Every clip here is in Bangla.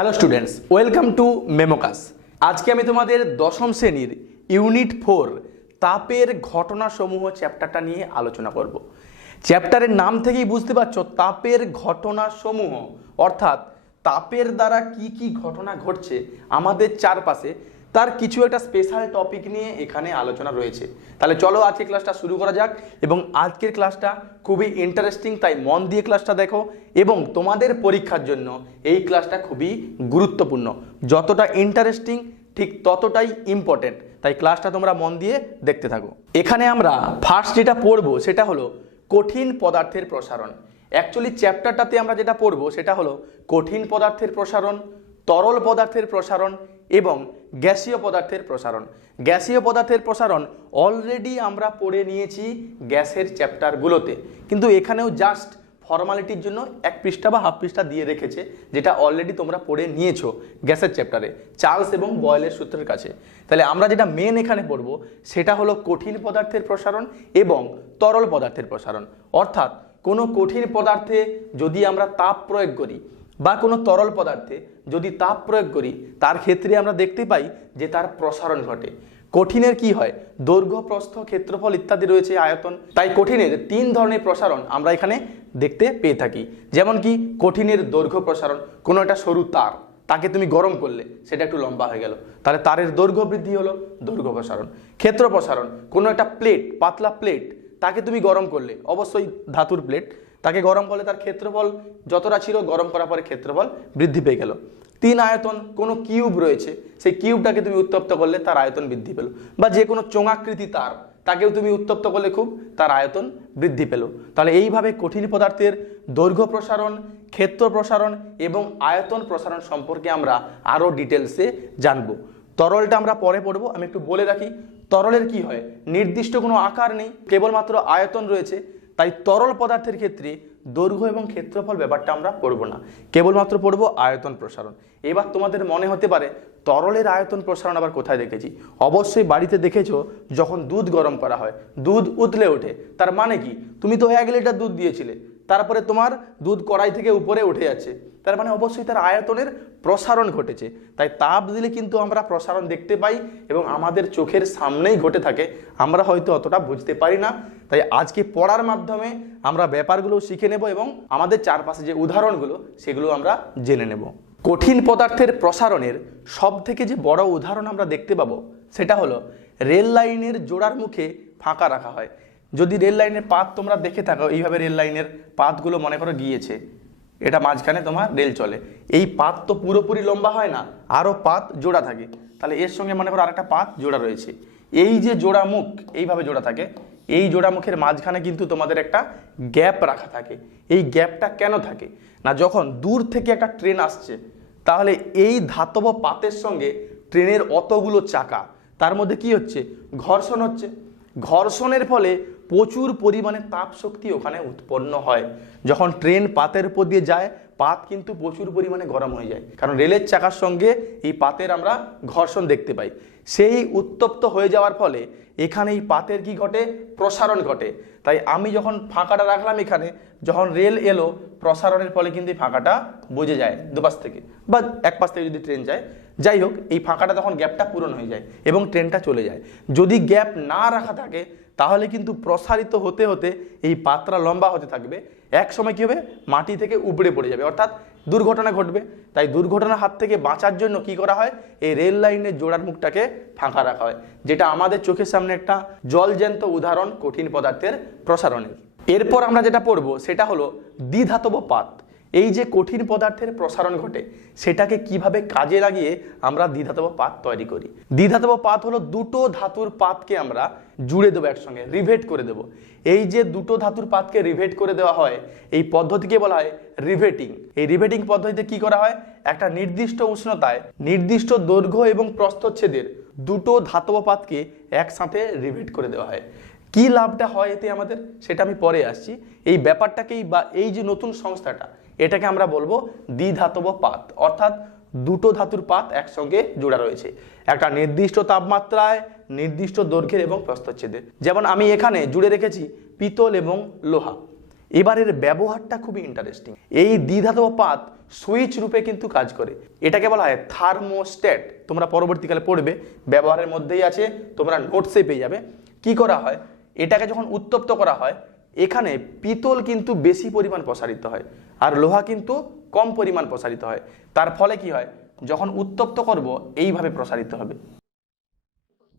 হ্যালো স্টুডেন্টস, ওয়েলকাম টু মেমোকাস। আজকে আমি তোমাদের দশম শ্রেণীর ইউনিট 4 তাপের ঘটনাসমূহ চ্যাপ্টারটা নিয়ে আলোচনা করব। চ্যাপ্টারের নাম থেকেই বুঝতে পারছো তাপের ঘটনাসমূহ, অর্থাৎ তাপের দ্বারা কি কি ঘটনা ঘটছে আমাদের চারপাশে তার কিছু একটা স্পেশাল টপিক নিয়ে এখানে আলোচনা রয়েছে। তাহলে চলো আজকে ক্লাসটা শুরু করা যাক। এবং আজকের ক্লাসটা খুবই ইন্টারেস্টিং, তাই মন দিয়ে ক্লাসটা দেখো এবং তোমাদের পরীক্ষার জন্য এই ক্লাসটা খুবই গুরুত্বপূর্ণ। যতটা ইন্টারেস্টিং ঠিক ততটাই ইম্পর্টেন্ট, তাই ক্লাসটা তোমরা মন দিয়ে দেখতে থাকো। এখানে আমরা ফার্স্ট যেটা পড়বো সেটা হলো কঠিন পদার্থের প্রসারণ। অ্যাকচুয়ালি চ্যাপ্টারটাতে আমরা যেটা পড়বো সেটা হলো কঠিন পদার্থের প্রসারণ, তরল পদার্থের প্রসারণ এবং গ্যাসীয় পদার্থের প্রসারণ। গ্যাসীয় পদার্থের প্রসারণ অলরেডি আমরা পড়ে নিয়েছি গ্যাসের চ্যাপ্টারগুলোতে, কিন্তু এখানেও জাস্ট ফর্মালিটির জন্য এক পৃষ্ঠা বা হাফ পৃষ্ঠা দিয়ে রেখেছে, যেটা অলরেডি তোমরা পড়ে নিয়েছো গ্যাসের চ্যাপ্টারে চার্লস এবং বয়েলের সূত্রের কাছে। তাহলে আমরা যেটা মেন এখানে পড়বো সেটা হলো কঠিন পদার্থের প্রসারণ এবং তরল পদার্থের প্রসারণ। অর্থাৎ কোনো কঠিন পদার্থে যদি আমরা তাপ প্রয়োগ করি বা কোনো তরল পদার্থে যদি তাপ প্রয়োগ করি, তার ক্ষেত্রে আমরা দেখতে পাই যে তার প্রসারণ ঘটে। কঠিনের কি হয়, দৈর্ঘ্য, প্রস্থ, ক্ষেত্রফল ইত্যাদি রয়েছে, আয়তন। তাই কঠিনের 3 ধরনের প্রসারণ আমরা এখানে দেখতে পেয়ে থাকি। যেমন কি কঠিনের দৈর্ঘ্য প্রসারণ, কোনো একটা সরু তার, তাকে তুমি গরম করলে সেটা একটু লম্বা হয়ে গেল, তাহলে তারের দৈর্ঘ্য বৃদ্ধি হলো, দৈর্ঘ্য প্রসারণ। ক্ষেত্র প্রসারণ, কোনো একটা প্লেট, পাতলা প্লেট, তাকে তুমি গরম করলে, অবশ্যই ধাতুর প্লেট, তাকে গরম করলে তার ক্ষেত্রফল যতটা ছিল গরম করার পরে ক্ষেত্রফল বৃদ্ধি পেয়ে গেল। 3 আয়তন, কোনো কিউব রয়েছে, সেই কিউবটাকে তুমি উত্তপ্ত করলে তার আয়তন বৃদ্ধি পেল। বা যে কোনো চোঙাকৃতি তার, তাকেও তুমি উত্তপ্ত করলে খুব তার আয়তন বৃদ্ধি পেল। তাহলে এইভাবে কঠিন পদার্থের দৈর্ঘ্য প্রসারণ, ক্ষেত্র প্রসারণ এবং আয়তন প্রসারণ সম্পর্কে আমরা আরও ডিটেলসে জানবো। তরলটা আমরা পরে পড়বো, আমি একটু বলে রাখি। তরলের কি হয়, নির্দিষ্ট কোনো আকার নেই, কেবলমাত্র আয়তন রয়েছে। তাই তরল পদার্থের ক্ষেত্রে দৈর্ঘ্য এবং ক্ষেত্রফল ব্যাপারটা আমরা পড়বো না, কেবলমাত্র পড়বো আয়তন প্রসারণ। এবার তোমাদের মনে হতে পারে তরলের আয়তন প্রসারণ আবার কোথায় দেখেছি? অবশ্যই বাড়িতে দেখেছো, যখন দুধ গরম করা হয় দুধ উতলে ওঠে। তার মানে কি, তুমি তো 1 লিটার দুধ দিয়েছিলে, তারপরে তোমার দুধ কড়াই থেকে উপরে উঠে যাচ্ছে, তার মানে অবশ্যই তার আয়তনের প্রসারণ ঘটেছে। তাই তাপ দিলে কিন্তু আমরা প্রসারণ দেখতে পাই এবং আমাদের চোখের সামনেই ঘটে থাকে, আমরা হয়তো অতটা বুঝতে পারি না। তাই আজকে পড়ার মাধ্যমে আমরা ব্যাপারগুলো শিখে নেব এবং আমাদের চারপাশে যে উদাহরণগুলো সেগুলো আমরা জেনে নেব। কঠিন পদার্থের প্রসারণের সবথেকে যে বড় উদাহরণ আমরা দেখতে পাবো সেটা হলো রেল লাইনের জোড়ার মুখে ফাঁকা রাখা হয়। যদি রেল লাইনের পাত তোমরা দেখে থাকো, এইভাবে রেল লাইনের পাতগুলো মনে করো গিয়েছে, এটা মাঝখানে তোমার রেল চলে, এই পাত তো পুরোপুরি লম্বা হয় না, আরও পাত জোড়া থাকে। তাহলে এর সঙ্গে মনে করো আরেকটা পাত জোড়া রয়েছে, এই যে জোড়া মুখ এইভাবে জোড়া থাকে, এই জোড়া মুখের মাঝখানে কিন্তু তোমাদের একটা গ্যাপ রাখা থাকে। এই গ্যাপটা কেন থাকে না, যখন দূর থেকে একটা ট্রেন আসছে, তাহলে এই ধাতব পাতের সঙ্গে ট্রেনের অতগুলো চাকা, তার মধ্যে কি হচ্ছে, ঘর্ষণ হচ্ছে। ঘর্ষণের ফলে প্রচুর পরিমাণে তাপ শক্তি ওখানে উৎপন্ন হয়। যখন ট্রেন পাতের উপর দিয়ে যায়, পাত কিন্তু প্রচুর পরিমাণে গরম হয়ে যায়, কারণ রেলের চাকার সঙ্গে এই পাতের আমরা ঘর্ষণ দেখতে পাই। সেই উত্তপ্ত হয়ে যাওয়ার ফলে এখানে এই পাতের কি ঘটে, প্রসারণ ঘটে। তাই আমি যখন ফাঁকাটা রাখলাম এখানে, যখন রেল এলো, প্রসারণের ফলে কিন্তু এই ফাঁকাটা বুঝে যায় দুপাশ থেকে, বা এক পাশ থেকে যদি ট্রেন যায়, যাই হোক এই ফাঁকাটা তখন গ্যাপটা পূরণ হয়ে যায় এবং ট্রেনটা চলে যায়। যদি গ্যাপ না রাখা থাকে তাহলে কিন্তু প্রসারিত হতে হতে এই পাতটা লম্বা হতে থাকবে, এক সময় কী হবে, মাটি থেকে উপড়ে পড়ে যাবে, অর্থাৎ দুর্ঘটনা ঘটবে। তাই দুর্ঘটনার হাত থেকে বাঁচার জন্য কি করা হয়, এই রেল লাইনের জোড়ার মুখটাকে ফাঁকা রাখা হয়, যেটা আমাদের চোখের সামনে একটা জলজ্যান্ত উদাহরণ কঠিন পদার্থের প্রসারণের। এরপর আমরা যেটা পড়বো সেটা হলো দ্বিধাতব পাত। এই যে কঠিন পদার্থের প্রসারণ ঘটে, সেটাকে কিভাবে কাজে লাগিয়ে আমরা দ্বিধাতব পাত তৈরি করি। দ্বিধাতব পাত হলো দুটো ধাতুর পাতকে আমরা জুড়ে দেবো একসঙ্গে, রিভেট করে দেব। এই যে দুটো ধাতুর পাতকে রিভেট করে দেওয়া হয়, এই পদ্ধতিকে বলা হয় রিভেটিং। এই রিভেটিং পদ্ধতিতে কি করা হয়, একটা নির্দিষ্ট উষ্ণতায় নির্দিষ্ট দৈর্ঘ্য এবং প্রস্থচ্ছেদের দুটো ধাতব পাতকে একসাথে রিভেট করে দেওয়া হয়। কি লাভটা হয় এতে আমাদের, সেটা আমি পরে আসছি। এই ব্যাপারটাকেই বা এই যে নতুন সংস্থাটা, এটাকে আমরা বলবো দ্বিধাতব পাত, অর্থাৎ দুটো ধাতুর পাত একসঙ্গে জোড়া রয়েছে একটা নির্দিষ্ট তাপমাত্রায়, নির্দিষ্ট দৈর্ঘ্যের এবং প্রস্থচ্ছেদের। যেমন আমি এখানে জুড়ে রেখেছি পিতল এবং লোহা, এবারের ব্যবহারটা খুবই ইন্টারেস্টিং। এই দ্বিধাতব পাত সুইচ রূপে কিন্তু কাজ করে। এটাকে বলা হয় থার্মোস্ট্যাট। তোমরা পরবর্তীকালে পড়বে, ব্যবহারের মধ্যেই আছে, তোমরা নোটসে পেয়ে যাবে। কি করা হয়, এটাকে যখন উত্তপ্ত করা হয়, এখানে পিতল কিন্তু বেশি পরিমাণ প্রসারিত হয় আর লোহা কিন্তু কম পরিমাণ প্রসারিত হয়। তার ফলে কি হয়, যখন উত্তপ্ত করব এইভাবে প্রসারিত হবে,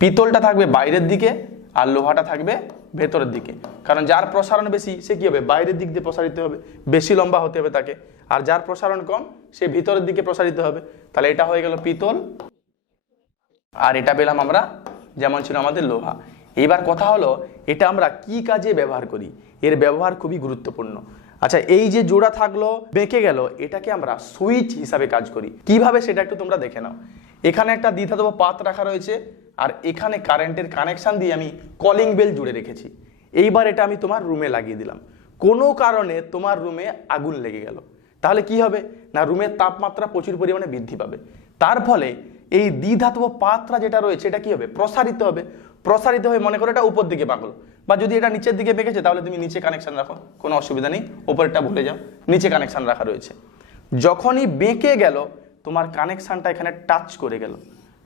পিতলটা থাকবে বাইরের দিকে আর লোহাটা থাকবে ভেতরের দিকে। কারণ যার প্রসারণ বেশি সে কি হবে, বাইরের দিক দিয়ে প্রসারিত হবে, বেশি লম্বা হতে হবে তাকে। আর যার প্রসারণ কম সে ভিতরের দিকে প্রসারিত হবে। তাহলে এটা হয়ে গেল পিতল, আর এটা পেলাম আমরা যেমন ছিল আমাদের লোহা। এইবার কথা হলো এটা আমরা কি কাজে ব্যবহার করি, এর ব্যবহার খুবই গুরুত্বপূর্ণ। আচ্ছা, এই যে জোড়া থাকলো বেঁকে গেল, এটাকে আমরা সুইচ হিসাবে কাজ করি। কিভাবে সেটা একটু তোমরা দেখে নাও। এখানে একটা দ্বিধাতব পাত রাখা রয়েছে আর এখানে কারেন্টের কানেকশন দিয়ে আমি কলিং বেল জুড়ে রেখেছি। এইবার এটা আমি তোমার রুমে লাগিয়ে দিলাম। কোনো কারণে তোমার রুমে আগুন লেগে গেল, তাহলে কি হবে না, রুমের তাপমাত্রা প্রচুর পরিমাণে বৃদ্ধি পাবে। তার ফলে এই দ্বিধাতব পাতটা যেটা রয়েছে এটা কি হবে, প্রসারিত হবে। প্রসারিত হয়ে মনে করো এটা উপর দিকে বাঁকলো, বা যদি এটা নিচের দিকে বেঁকেছে তাহলে তুমি নিচে কানেকশন রাখো, কোনো অসুবিধা নেই, উপরটা ভুলে যাও, নিচে কানেকশন রাখা রয়েছে। যখনই বেঁকে গেল তোমার কানেকশনটা এখানে টাচ করে গেল,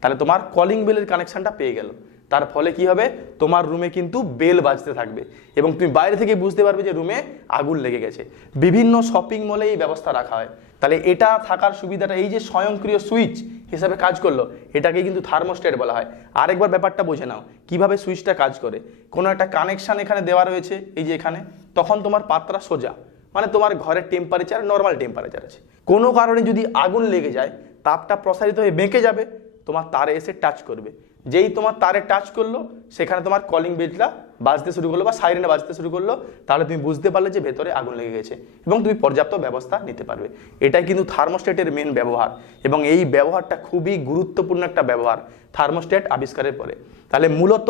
তাহলে তোমার কলিং বেলের কানেকশনটা পেয়ে গেল। তার ফলে কি হবে, তোমার রুমে কিন্তু বেল বাজতে থাকবে এবং তুমি বাইরে থেকে বুঝতে পারবে যে রুমে আগুন লেগে গেছে। বিভিন্ন শপিং মলে এই ব্যবস্থা রাখা হয়। তাহলে এটা থাকার সুবিধাটা, এই যে স্বয়ংক্রিয় সুইচ হিসাবে কাজ করলো, এটাকে কিন্তু থার্মোস্ট্যাট বলা হয়। আরেকবার ব্যাপারটা বুঝে নাও কিভাবে সুইচটা কাজ করে। কোনো একটা কানেকশন এখানে দেওয়া রয়েছে, এই যে এখানে, তখন তোমার পাত্রা সোজা, মানে তোমার ঘরের টেম্পারেচার নর্মাল টেম্পারেচার আছে। কোনো কারণে যদি আগুন লেগে যায়, তাপটা প্রসারিত হয়ে বেঁকে যাবে, তোমার তারে এসে টাচ করবে। যেই তোমার তারে টাচ করলো সেখানে তোমার কলিং বেলটা বাজতে শুরু করলো বা সাইরেনে বাজতে শুরু করলো, তাহলে তুমি বুঝতে পারলে যে ভেতরে আগুন লেগে গেছে এবং তুমি পর্যাপ্ত ব্যবস্থা নিতে পারবে। এটাই কিন্তু থার্মোস্ট্যাটের মেন ব্যবহার এবং এই ব্যবহারটা খুবই গুরুত্বপূর্ণ একটা ব্যবহার থার্মোস্ট্যাট আবিষ্কারের পরে। তাহলে মূলত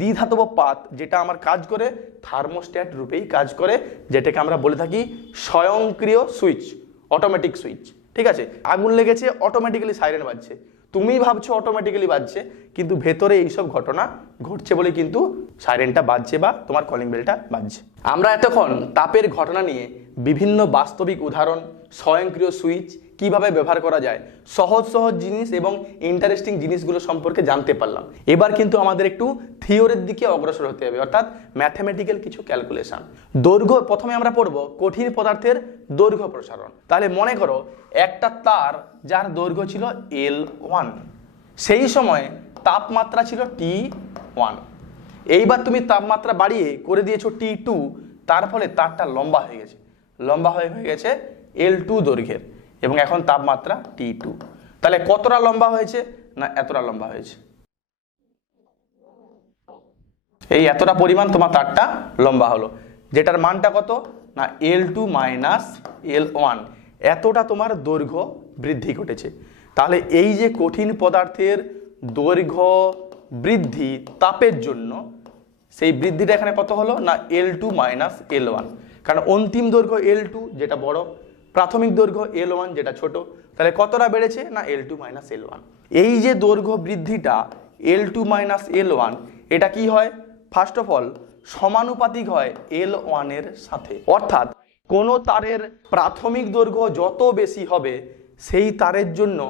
দ্বিধাতব পাত যেটা আমার কাজ করে থার্মোস্ট্যাট রূপেই কাজ করে, যেটাকে আমরা বলে থাকি স্বয়ংক্রিয় সুইচ, অটোমেটিক সুইচ। ঠিক আছে, আগুন লেগেছে অটোমেটিক্যালি সাইরেন বাজছে, তুমি ভাবছো অটোমেটিক্যালি বাজছে, কিন্তু ভেতরে এইসব ঘটনা ঘটছে বলে কিন্তু সাইরেনটা বাজছে বা তোমার কলিং বেলটা বাজছে। আমরা এতক্ষণ তাপের ঘটনা নিয়ে বিভিন্ন বাস্তবিক উদাহরণ, স্বয়ংক্রিয় সুইচ কিভাবে ব্যবহার করা যায়, সহজ সহজ জিনিস এবং ইন্টারেস্টিং জিনিসগুলো সম্পর্কে জানতে পারলাম। এবার কিন্তু আমাদের একটু থিওরির দিকে অগ্রসর হতে হবে, অর্থাৎ ম্যাথমেটিক্যাল কিছু ক্যালকুলেশন। দৈর্ঘ্য, প্রথমে আমরা পড়ব কঠিন পদার্থের দৈর্ঘ্য প্রসারণ। তাহলে মনে করো একটা তার যার দৈর্ঘ্য ছিল L1, সেই সময় তাপমাত্রা ছিল T1। এইবার তুমি তাপমাত্রা বাড়িয়ে করে দিয়েছো T2, তার ফলে তারটা লম্বা হয়ে গেছে, লম্বা হয়ে গেছে L2 দৈর্ঘ্যের এবং এখন তাপমাত্রা T2। তাহলে কতটা লম্বা হয়েছে না, এতটা লম্বা হয়েছে। এই এতটা পরিমাণ তোমার তারটা লম্বা হলো, যেটার মানটা কত না L2 মাইনাস L1, এতটা তোমার দৈর্ঘ্য বৃদ্ধি ঘটেছে। তাহলে এই যে কঠিন পদার্থের দৈর্ঘ্য বৃদ্ধি তাপের জন্য, সেই বৃদ্ধিটা এখানে কত হলো না L2 মাইনাস L1, কারণ অন্তিম দৈর্ঘ্য L2 যেটা বড়, প্রাথমিক দৈর্ঘ্য L1 যেটা ছোট, তাহলে কতটা বেড়েছে না L2 মাইনাস L1। এই যে দৈর্ঘ্য বৃদ্ধিটা L2 মাইনাস L1, এটা কি হয়, ফার্স্ট অফ অল সমানুপাতিক হয় L1 এর সাথে। অর্থাৎ কোনো তারের প্রাথমিক দৈর্ঘ্য যত বেশি হবে, সেই তারের জন্য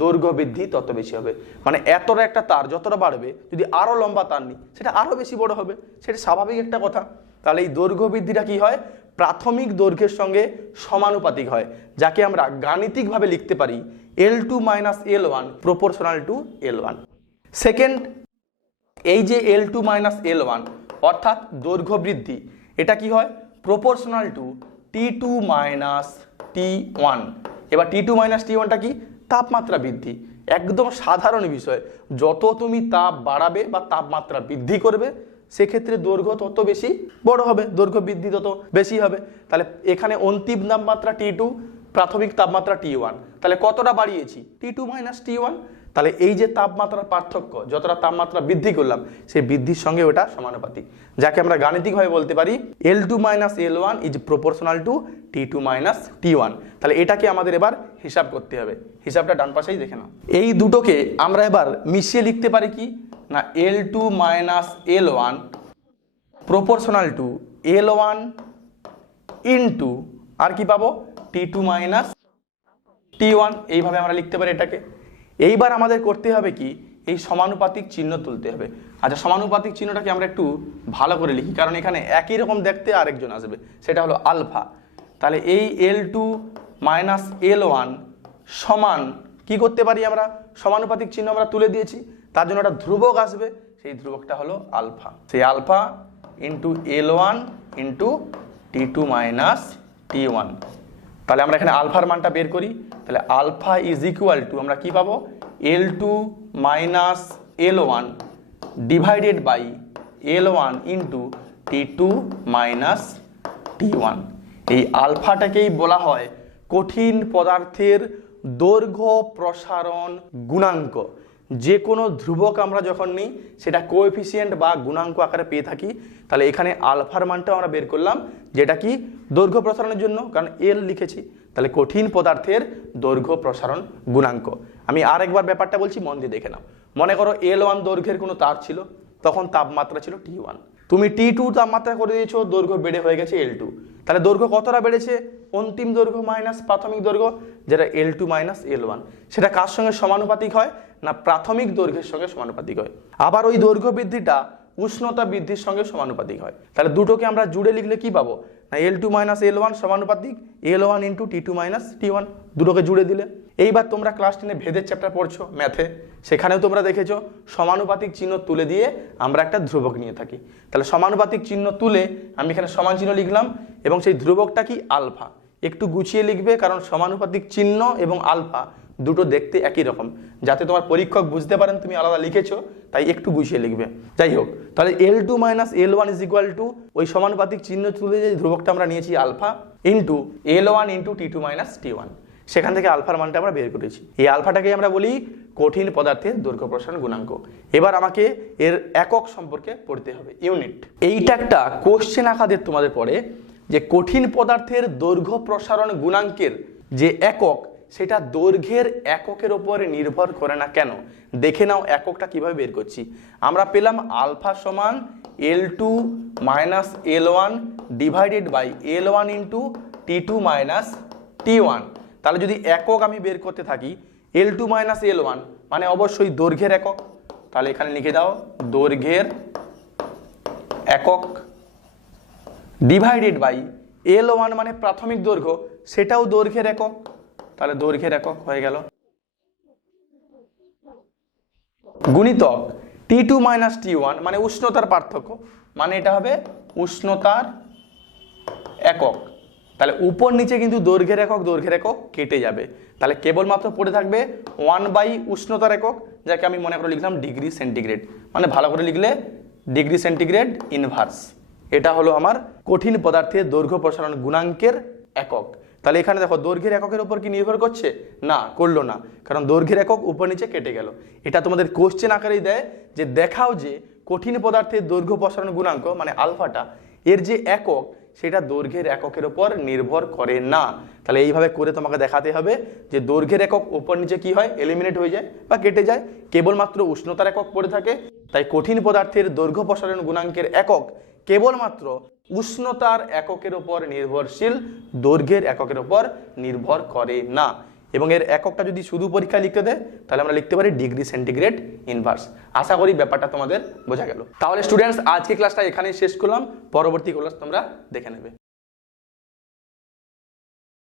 দৈর্ঘ্য বৃদ্ধি তত বেশি হবে। মানে এতটা একটা তার যতটা বাড়বে, যদি আরো লম্বা তার নিই সেটা আরো বেশি বড় হবে, সেটা স্বাভাবিক একটা কথা। তাহলে এই দৈর্ঘ্য বৃদ্ধিটা কি হয়, প্রাথমিক দৈর্ঘ্যের সঙ্গে সমানুপাতিক হয়, যাকে আমরা গাণিতিকভাবে লিখতে পারি L2 minus L1 proportional to L1। Second, এই যে L2 মাইনাস L1 অর্থাৎ দৈর্ঘ্য বৃদ্ধি, এটা কি হয় proportional to T2 minus T1। এবার T2 মাইনাস T1টা কি, তাপমাত্রা বৃদ্ধি। একদম সাধারণ বিষয়, যত তুমি তাপ বাড়াবে বা তাপমাত্রা বৃদ্ধি করবে, সেক্ষেত্রে দৈর্ঘ্য তত বেশি বড় হবে, দৈর্ঘ্য বৃদ্ধি তত বেশি হবে। তাহলে এখানে অন্তিম তাপমাত্রা T2, প্রাথমিক তাপমাত্রা T1, তাহলে কতটা বাড়িয়েছি T2 মাইনাস T1। তাহলে এই যে তাপমাত্রার পার্থক্য, যতটা তাপমাত্রা বৃদ্ধি করলাম সেই বৃদ্ধির সঙ্গে ওটা সমানুপাতিক, যাকে আমরা গাণিতিকভাবে বলতে পারি L2 minus L1 is proportional to T2 minus T1। তাহলে এটাকে আমাদের এবার হিসাব করতে হবে, হিসাবটা ডান পাশেই দেখে নাও। এই দুটোকে আমরা এবার মিশিয়ে লিখতে পারি কি না L2 minus L1 proportional to L1 into আর কি পাবো T2 মাইনাস T1, এইভাবে আমরা লিখতে পারি এটাকে। এইবার আমাদের করতে হবে কি, এই সমানুপাতিক চিহ্ন তুলতে হবে। আচ্ছা, সমানুপাতিক চিহ্নটাকে আমরা একটু ভালো করে লিখি, কারণ এখানে একই রকম দেখতে আরেকজন আসবে, সেটা হলো আলফা। তাহলে এই L2 মাইনাস L1 সমান কি করতে পারি আমরা, সমানুপাতিক চিহ্ন আমরা তুলে দিয়েছি, তার জন্য একটা ধ্রুবক আসবে, সেই ধ্রুবকটা হলো আলফা। সেই alpha into L1 into T2 minus T1। তাহলে আমরা এখানে আলফার মানটা বের করি। তাহলে আলফা ইজ ইকুয়াল টু আমরা কি পাবো, L2 minus L1 divided by L1 into T2 minus T1। এই আলফাটাকেই বলা হয় কঠিন পদার্থের দৈর্ঘ্য প্রসারণ গুণাঙ্ক। যে কোনো ধ্রুবক আমরা যখন নিই সেটা কোএফিসিয়েন্ট বা গুণাঙ্ক আকারে পেয়ে থাকি। তাহলে এখানে আলফার মানটাও আমরা বের করলাম, যেটা কি দৈর্ঘ্য প্রসারণের জন্য, কারণ এল লিখেছি। তাহলে কঠিন পদার্থের দৈর্ঘ্য প্রসারণ গুণাঙ্ক। আমি আরেকবার ব্যাপারটা বলছি, মন দিয়ে দেখে নাও। মনে করো L1 দৈর্ঘ্যের কোনো তার ছিল, তখন তাপমাত্রা ছিল T1, তুমি T2 তাপমাত্রা করে দিয়েছো, দৈর্ঘ্য বেড়ে হয়ে গেছে L2। তাহলে দৈর্ঘ্য কতটা বেড়েছে, অন্তিম দৈর্ঘ্য মাইনাস প্রাথমিক দৈর্ঘ্য, যেটা L2 মাইনাস L1, সেটা কার সঙ্গে সমানুপাতিক হয় না, প্রাথমিক দৈর্ঘ্যের সঙ্গে সমানুপাতিক হয়। আবার ওই দৈর্ঘ্য বৃদ্ধিটা উষ্ণতা বৃদ্ধির সঙ্গে সমানুপাতিক হয়। তাহলে দুটোকে আমরা জুড়ে লিখলে কি পাবো না, L2 মাইনাস L1 সমানুপাতিক L1 into T2 minus T1, দুটোকে জুড়ে দিলে। এইবার তোমরা ক্লাস 10 ভেদের চ্যাপ্টার পড়ছো ম্যাথে, সেখানেও তোমরা দেখেছো সমানুপাতিক চিহ্ন তুলে দিয়ে আমরা একটা ধ্রুবক নিয়ে থাকি। তাহলে সমানুপাতিক চিহ্ন তুলে আমি এখানে সমান চিহ্ন লিখলাম, এবং সেই ধ্রুবকটা কি আলফা। একটু গুছিয়ে লিখবে, কারণ সমানুপাতিক চিহ্ন এবং আলফা দুটো দেখতে একই রকম, যাতে তোমার পরীক্ষক বুঝতে পারেন তুমি আলাদা লিখেছো, তাই একটু গুছিয়ে লিখবে। যাই হোক, তাহলে L2 minus L1 is equal to ওই সমানুপাতিক চিহ্ন তুলে যে ধ্রুবকটা আমরা নিয়েছি alpha into L1 into T2 minus T1, সেখান থেকে আলফার মানটা আমরা বের করেছি। এই আলফাটাকে আমরা বলি কঠিন পদার্থের দৈর্ঘ্য প্রসারণ গুণাঙ্ক। এবার আমাকে এর একক সম্পর্কে পড়তে হবে, ইউনিট। এইটা একটা কোশ্চেন আকারে তোমাদের পড়ে যে কঠিন পদার্থের দৈর্ঘ্য প্রসারণ গুণাঙ্কের যে একক, সেটা দৈর্ঘ্যের এককের উপরে নির্ভর করে না কেন। দেখে নাও এককটা কিভাবে বের করছি। আমরা পেলাম আলফা সমান L2 minus L1 divided by L1 into T2 minus T1। তাহলে যদি একক আমি বের করতে থাকি L2 মাইনাস L1 মানে অবশ্যই দৈর্ঘ্যের একক, তাহলে এখানে লিখে দাও দৈর্ঘ্যের একক ডিভাইডেড বাই L1 মানে প্রাথমিক দৈর্ঘ্য, সেটাও দৈর্ঘ্যের একক, তাহলে দৈর্ঘ্যের একক হয়ে গেল, গুণিতক T2 মাইনাস T1 মানে উষ্ণতার পার্থক্য, মানে এটা হবে উষ্ণতার একক। তাহলে উপর নিচে কিন্তু দৈর্ঘ্যের একক কেটে যাবে, তাহলে কেবলমাত্র পড়ে থাকবে 1 বাই উষ্ণতার একক, যাকে আমি মনে করে লিখলাম ডিগ্রি সেন্টিগ্রেড, মানে ভালো করে লিখলে ডিগ্রি সেন্টিগ্রেড ইনভার্স। এটা হলো আমার কঠিন পদার্থের দৈর্ঘ্য প্রসারণ গুণাঙ্কের একক। তাহলে এখানে দেখো দৈর্ঘ্যের এককের উপর কি নির্ভর করছে না, করলো না, কারণ দৈর্ঘ্যের একক উপর নিচে কেটে গেল। এটা তোমাদের কোশ্চেন আকারেই দেয় যে দেখাও যে কঠিন পদার্থের দৈর্ঘ্য প্রসারণ গুণাঙ্ক মানে আলফাটা, এর যে একক সেটা দৈর্ঘ্যের এককের উপর নির্ভর করে না। তাহলে এইভাবে করে তোমাকে দেখাতে হবে যে দৈর্ঘ্যের একক উপর নিচে কি হয়, এলিমিনেট হয়ে যায় বা কেটে যায়, কেবলমাত্র উষ্ণতার একক পড়ে থাকে। তাই কঠিন পদার্থের দৈর্ঘ্য প্রসারণ গুণাঙ্কের একক কেবলমাত্র উষ্ণতার এককের উপর নির্ভরশীল, দৈর্ঘ্যের এককের উপর নির্ভর করে না। এবং এর এককটা যদি শুধু পরীক্ষায় লিখতে দেয় তাহলে আমরা লিখতে পারি ডিগ্রি সেন্টিগ্রেড ইনভার্স। আশা করি ব্যাপারটা তোমাদের বোঝা গেল। তাহলে স্টুডেন্টস আজকে ক্লাসটা এখানেই শেষ করলাম, পরবর্তী ক্লাস তোমরা দেখে নেবে।